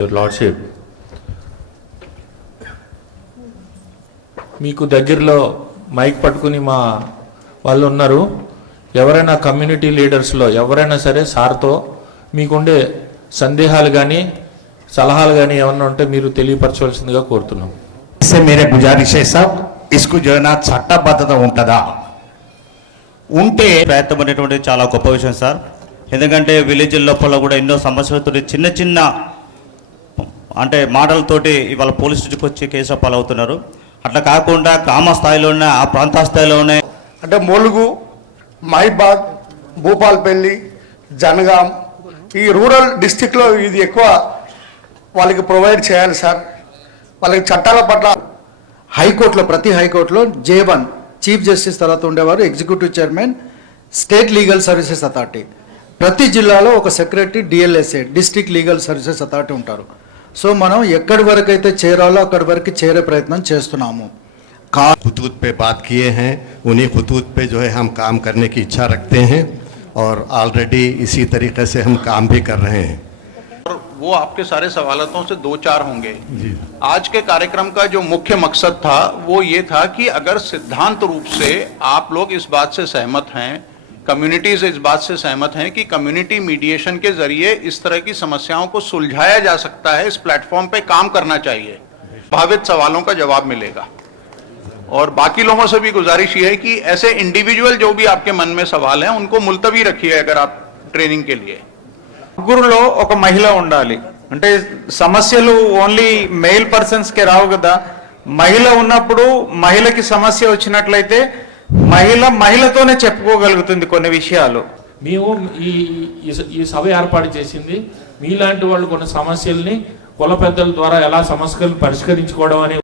Your lordship, మీకు దగ్గరలో mic పట్టుకుని మా వాళ్ళు ఉన్నారు. ఎవరైనా కమ్యూనిటీ లీడర్స్లో ఎవరైనా సరే సార్తో మీకుండే సందేహాలు కానీ సలహాలు కానీ ఏమన్నా ఉంటే మీరు తెలియపరచవలసిందిగా కోరుతున్నాం. मेरे गुजारिश है सब इसको जो है ना చట్టబద్ధత ఉంటుందా ఉంటే ప్రయత్నం అనేటువంటి చాలా గొప్ప విషయం సార్. ఎందుకంటే విలేజ్ లోపల కూడా ఎన్నో సమస్యలతో చిన్న చిన్న అంటే మాటలతోటి ఇవాళ పోలీసు స్టేషన్కి వచ్చి కేసులు పాలవుతున్నారు. అట్లా కాకుండా గ్రామ స్థాయిలోనే ఆ ప్రాంత స్థాయిలోనే అంటే ములుగు, మైబాద్, భూపాల్పల్లి, జనగాం ఈ రూరల్ డిస్టిక్లో ఇది ఎక్కువ వాళ్ళకి ప్రొవైడ్ చేయాలి సార్. వాళ్ళకి చట్టాల పట్ల హైకోర్టులో ప్రతి హైకోర్టులో J1 చీఫ్ జస్టిస్ తర్వాత ఉండేవారు, executive chairman, state legal services authority. ప్రతి జిల్లాలో ఒక secretary DLSA district legal services authority ఉంటారు. సో మనం ఎక్కడి వరకు అయితే చేరాలో అక్కడి వరకు చేరే ప్రయత్నం చేస్తున్నాము. खतूत पे बात किए हैं, उन्हीं खतूत पे जो है हम काम करने की इच्छा रखते हैं और ऑलरेडी इसी तरीके से हम काम भी कर रहे हैं. वो आपके सारे सवालों से दो चार होंगे. आज के कार्यक्रम का जो मुख्य मकसद था वो ये था कि अगर सिद्धांत रूप से आप लोग इस बात से सहमत हैं, कम्युनिटीज इस बात से सहमत हैं कि कम्युनिटी मीडिएशन के जरिए इस तरह की समस्याओं को सुलझाया जा सकता है, इस प्लेटफॉर्म पे काम करना चाहिए, संभावित सवालों का जवाब मिलेगा. और बाकी लोगों से भी गुजारिश ये है कि ऐसे इंडिविजुअल जो भी आपके मन में सवाल हैं उनको मुलतवी रखिए अगर आप ट्रेनिंग के लिए. ముగ్గురులో ఒక మహిళ ఉండాలి. అంటే సమస్యలు ఓన్లీ మెయిల్ పర్సన్స్ కే రావు కదా. మహిళ ఉన్నప్పుడు మహిళకి సమస్య వచ్చినట్లయితే మహిళతోనే చెప్పుకోగలుగుతుంది కొన్ని విషయాలు. మేము ఈ సభ ఏర్పాటు చేసింది మీలాంటి వాళ్ళు కొన్ని సమస్యల్ని కుల పెద్దల ద్వారా ఎలా సమస్యలను పరిష్కరించుకోవడం అనే